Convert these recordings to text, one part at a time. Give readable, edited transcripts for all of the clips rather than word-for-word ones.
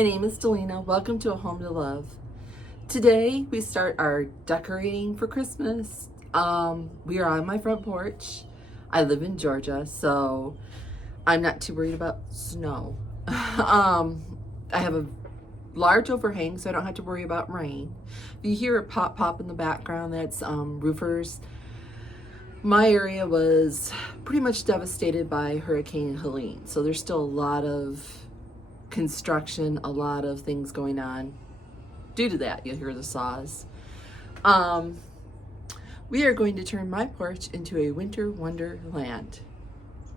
My name is Delina. Welcome to A Home to Love. Today we start our decorating for Christmas. We are on my front porch. I live in Georgia, so I'm not too worried about snow. I have a large overhang, so I don't have to worry about rain. If you hear a pop pop in the background, that's roofers. My area was pretty much devastated by Hurricane Helene, so there's still a lot of construction, a lot of things going on. Due to that, you'll hear the saws. We are going to turn my porch into a winter wonderland.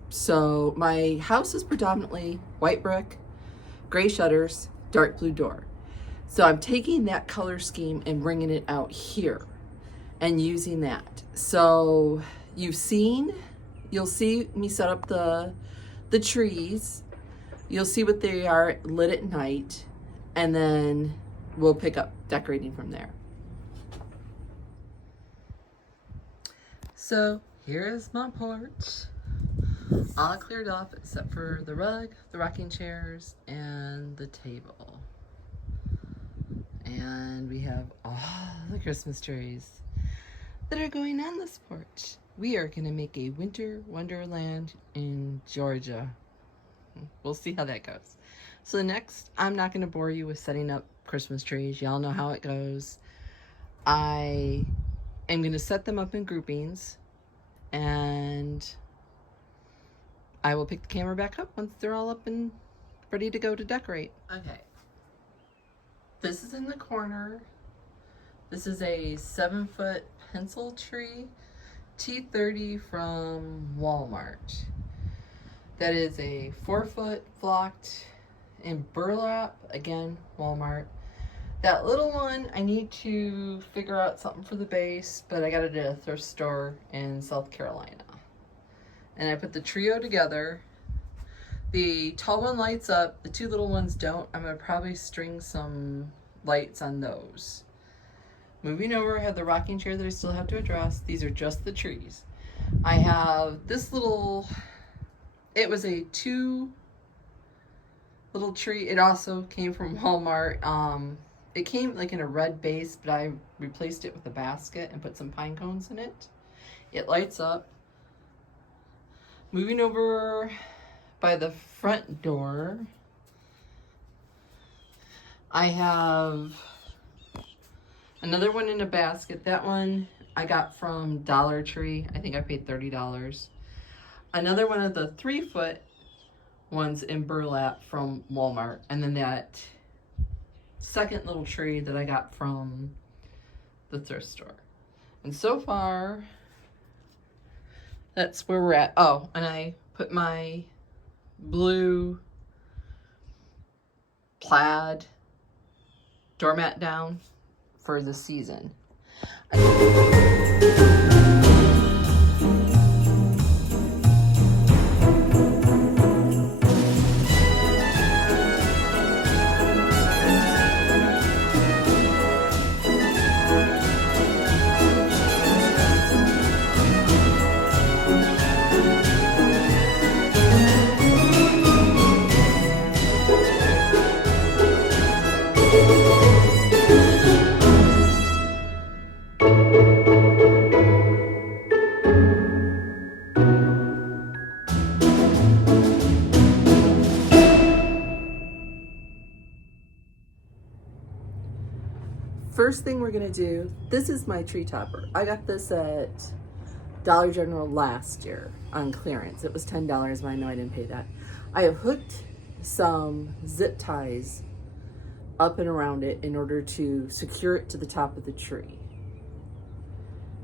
So my house is predominantly white brick, gray shutters, dark blue door. So I'm taking that color scheme and bringing it out here and using that. So you'll see me set up the trees. You'll see what they are lit at night, and then we'll pick up decorating from there. So here's my porch, all cleared off except for the rug, the rocking chairs, and the table. And we have all the Christmas trees that are going on this porch. We are gonna make a winter wonderland in Georgia. We'll see how that goes. So next, I'm not going to bore you with setting up Christmas trees. Y'all know how it goes. I am going to set them up in groupings, and I will pick the camera back up once they're all up and ready to go to decorate. Okay. This is in the corner. This is a 7-foot pencil tree, T30 from Walmart. That is a 4-foot blocked in burlap, again, Walmart. That little one, I need to figure out something for the base, but I got it at a thrift store in South Carolina. And I put the trio together. The tall one lights up, the two little ones don't. I'm gonna probably string some lights on those. Moving over, I have the rocking chair that I still have to address. These are just the trees. I have this little, it was a 2 little tree. It also came from Walmart. It came like in a red base, but I replaced it with a basket and put some pine cones in it. It lights up. Moving over by the front door, I have another one in a basket. That one I got from Dollar Tree. I think I paid $30. Another one of the 3-foot ones in burlap from Walmart. And then that second little tree that I got from the thrift store. And so far, that's where we're at. Oh, and I put my blue plaid doormat down for the season. First thing we're gonna do, this is my tree topper. I got this at Dollar General last year on clearance. It was $10, but I know I didn't pay that. I have hooked some zip ties up and around it in order to secure it to the top of the tree.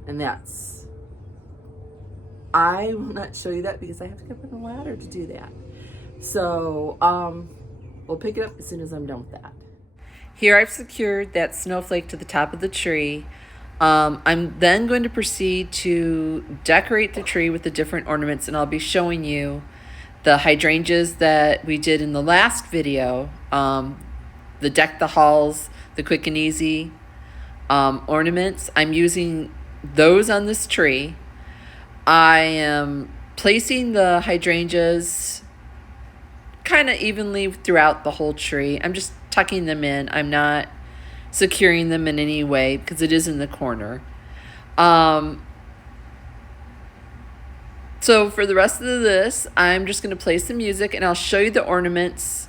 And that's, I will not show you that because I have to get up on a ladder to do that. So we'll pick it up as soon as I'm done with that. Here I've secured that snowflake to the top of the tree. I'm then going to proceed to decorate the tree with the different ornaments, and I'll be showing you the hydrangeas that we did in the last video, the deck the halls, the quick and easy ornaments. I'm using those on this tree. I am placing the hydrangeas kind of evenly throughout the whole tree. I'm just tucking them in. I'm not securing them in any way because it is in the corner. So for the rest of this, I'm just going to play some music, and I'll show you the ornaments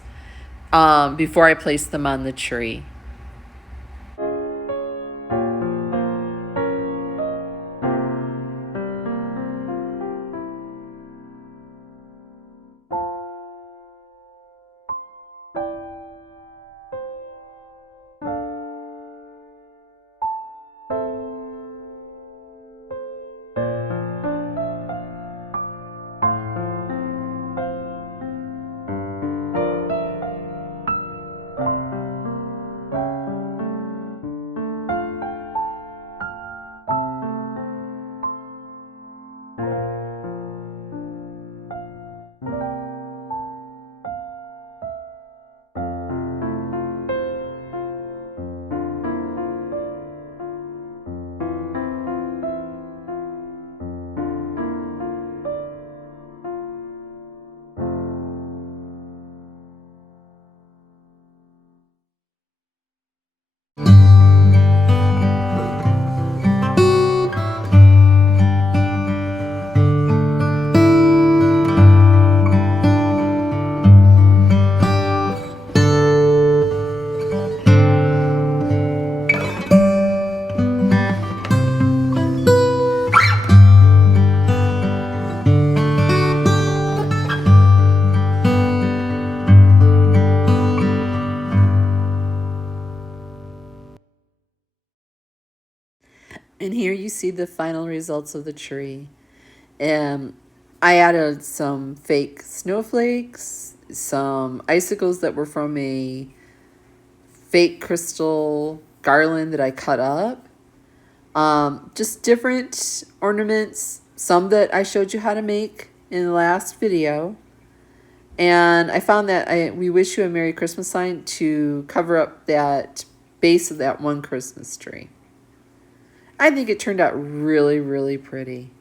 before I place them on the tree. And here you see the final results of the tree. I added some fake snowflakes, some icicles that were from a fake crystal garland that I cut up. Just different ornaments, some that I showed you how to make in the last video. And I found that We Wish You a Merry Christmas sign to cover up that base of that one Christmas tree. I think it turned out really, really pretty.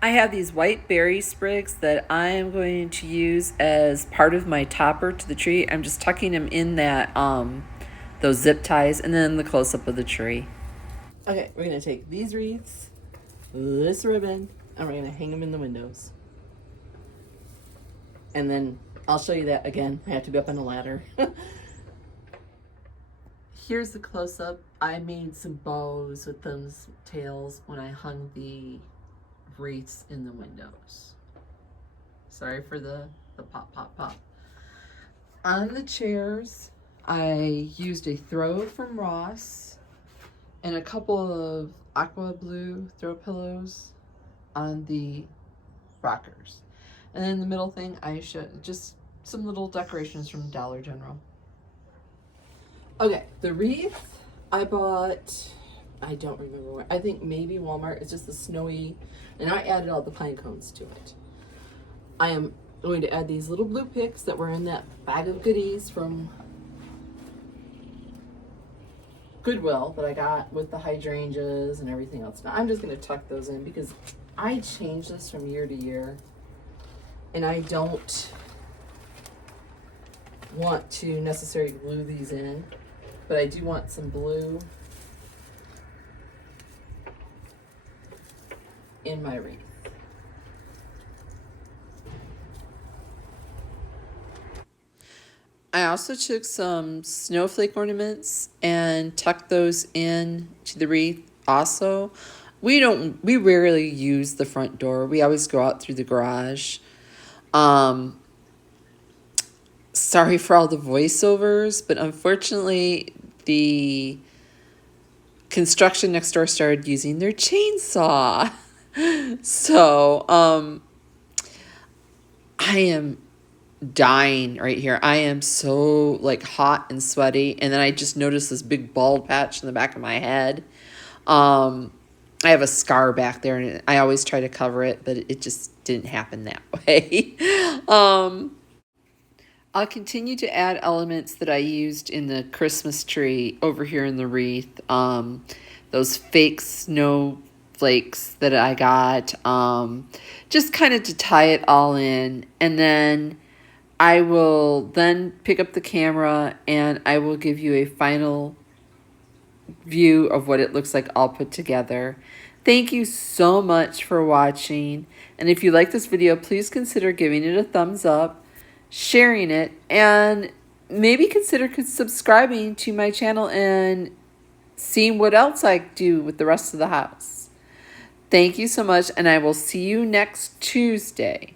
I have these white berry sprigs that I am going to use as part of my topper to the tree. I'm just tucking them in that those zip ties, and then the close-up of the tree. Okay, we're going to take these wreaths, this ribbon, and we're going to hang them in the windows. And then I'll show you that again. I have to be up on a ladder. Here's the close-up. I made some bows with those tails when I hung the wreaths in the windows. Sorry for the pop, pop, pop. On the chairs, I used a throw from Ross and a couple of aqua blue throw pillows on the rockers. And then the middle thing, I showed just some little decorations from Dollar General. Okay, the wreath I bought, I don't remember where, I think maybe Walmart. It's just the snowy, and I added all the pine cones to it. I am going to add these little blue picks that were in that bag of goodies from Goodwill that I got with the hydrangeas and everything else. Now I'm just going to tuck those in because I change this from year to year, and I don't want to necessarily glue these in, but I do want some blue in my wreath. I also took some snowflake ornaments and tucked those in to the wreath also. We rarely use the front door. We always go out through the garage. Sorry for all the voiceovers, but unfortunately the construction next door started using their chainsaw. So, I am dying right here. I am so like hot and sweaty, and then I just noticed this big bald patch in the back of my head. I have a scar back there, and I always try to cover it, but it just didn't happen that way. I'll continue to add elements that I used in the Christmas tree over here in the wreath. Those fake snowflakes that I got, just kind of to tie it all in. And then I will then pick up the camera and I will give you a final view of what it looks like all put together. Thank you so much for watching. And if you like this video, please consider giving it a thumbs up, sharing it, and maybe consider subscribing to my channel and seeing what else I do with the rest of the house. Thank you so much, and I will see you next Tuesday.